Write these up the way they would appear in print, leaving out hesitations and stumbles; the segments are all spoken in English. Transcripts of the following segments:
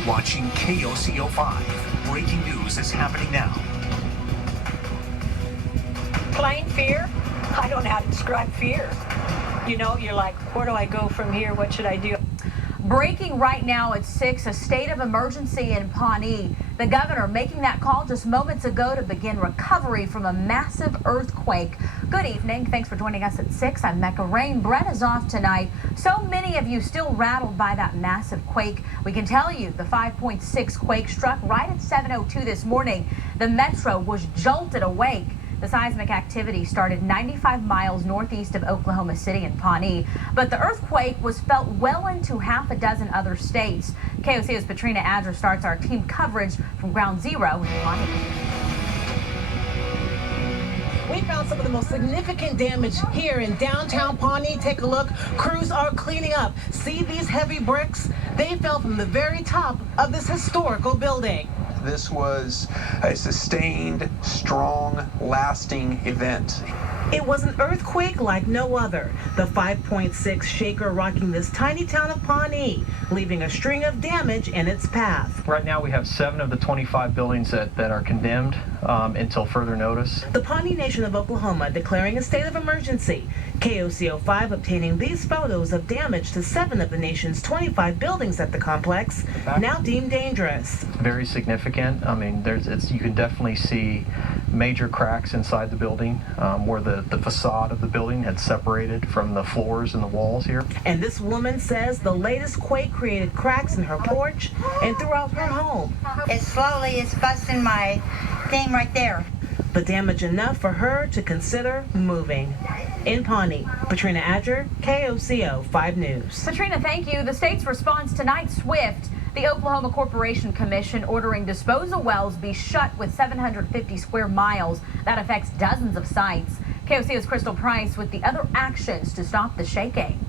You're watching KOCO 5. Breaking news is happening now. Plain fear? I don't know how to describe fear. You know, you're like, where do I go from here? What should I do? Breaking right now at 6, a state of emergency in Pawnee. The governor making that call just moments ago to begin recovery from a massive earthquake. Good evening. Thanks for joining us at 6. I'm Mecca Rain. Brett is off tonight. So many of you still rattled by that massive quake. We can tell you the 5.6 quake struck right at 7:02 this morning. The metro was jolted awake. The seismic activity started 95 miles northeast of Oklahoma City and Pawnee, but the earthquake was felt well into half a dozen other states. KOCO's Patrina Adger starts our team coverage from Ground Zero in Pawnee. We found some of the most significant damage here in downtown Pawnee. Take a look. Crews are cleaning up. See these heavy bricks? They fell from the very top of this historical building. This was a sustained, strong, lasting event. It was an earthquake like no other. The 5.6 shaker rocking this tiny town of Pawnee, leaving a string of damage in its path. Right now we have 7 of the 25 buildings that are condemned until further notice. The Pawnee Nation of Oklahoma declaring a state of emergency. KOCO 5 obtaining these photos of damage to 7 of the nation's 25 buildings at the complex, now deemed dangerous. Very significant. I mean, you can definitely see major cracks inside the building where the facade of the building had separated from the floors and the walls here. And this woman says the latest quake created cracks in her porch and throughout her home. It's busting my thing right there. The damage enough for her to consider moving. In Pawnee, Patrina Adger, KOCO 5 News. Patrina, thank you. The state's response tonight swift. The Oklahoma Corporation Commission ordering disposal wells be shut with 750 square miles. That affects dozens of sites. KOCO's Crystal Price with the other actions to stop the shaking.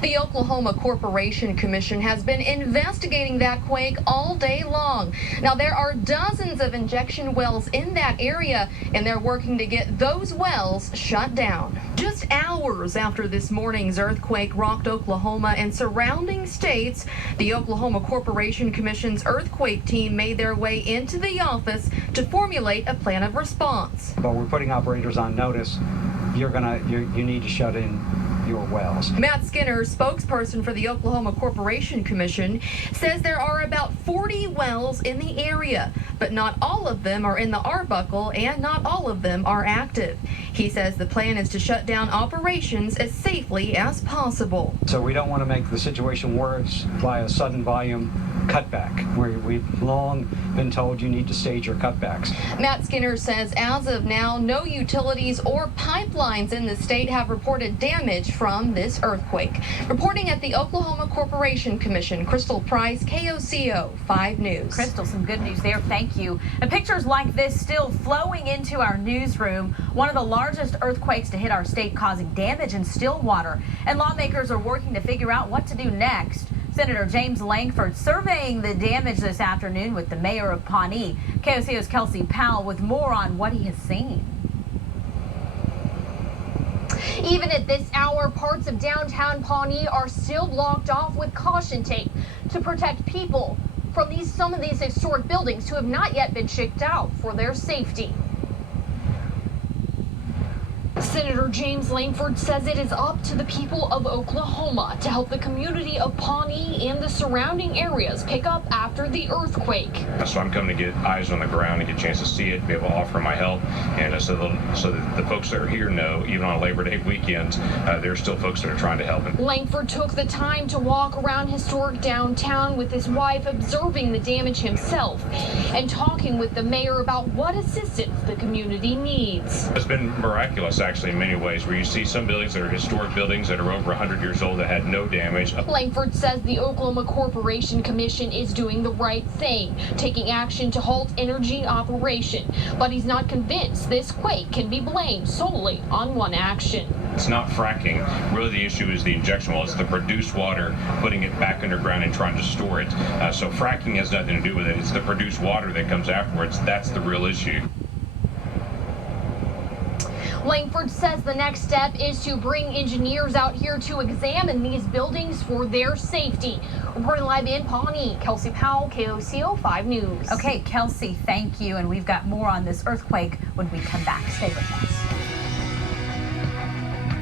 The Oklahoma Corporation Commission has been investigating that quake all day long. Now, there are dozens of injection wells in that area, and they're working to get those wells shut down. Just hours after this morning's earthquake rocked Oklahoma and surrounding states, the Oklahoma Corporation Commission's earthquake team made their way into the office to formulate a plan of response. But we're putting operators on notice. You need to shut in your wells. Matt Skinner, spokesperson for the Oklahoma Corporation Commission, says there are about 40 wells in the area, but not all of them are in the Arbuckle and not all of them are active. He says the plan is to shut down operations as safely as possible. So we don't want to make the situation worse by a sudden volume cutback. We've long been told you need to stage your cutbacks. Matt Skinner says as of now, no utilities or pipelines in the state have reported damage from this earthquake. Reporting at the Oklahoma Corporation Commission, Crystal Price, KOCO 5 News. Crystal, some good news there. Thank you. And pictures like this still flowing into our newsroom. One of the largest earthquakes to hit our state causing damage in Stillwater. And lawmakers are working to figure out what to do next. Senator James Lankford surveying the damage this afternoon with the mayor of Pawnee. KOCO's Kelsey Powell with more on what he has seen. Even at this hour, parts of downtown Pawnee are still blocked off with caution tape to protect people from some of these historic buildings who have not yet been checked out for their safety. Senator James Lankford says it is up to the people of Oklahoma to help the community of Pawnee and the surrounding areas pick up after the earthquake. So I'm coming to get eyes on the ground and get a chance to see it, be able to offer my help, and so that the folks that are here know, even on Labor Day weekend, there's still folks that are trying to help. Lankford took the time to walk around historic downtown with his wife, observing the damage himself and talking with the mayor about what assistance the community needs. It's been miraculous, actually, in many ways, where you see some buildings that are historic buildings that are over 100 years old that had no damage. Lankford says the Oklahoma Corporation Commission is doing the right thing, taking action to halt energy operation, but he's not convinced this quake can be blamed solely on one action. It's not fracking. Really, the issue is the injection well. It's the produced water, putting it back underground and trying to store it. So fracking has nothing to do with it. It's the produced water that comes afterwards. That's the real issue. Langford says the next step is to bring engineers out here to examine these buildings for their safety. Reporting live in Pawnee, Kelsey Powell, KOCO 5 News. Okay, Kelsey, thank you. And we've got more on this earthquake when we come back. Stay with us.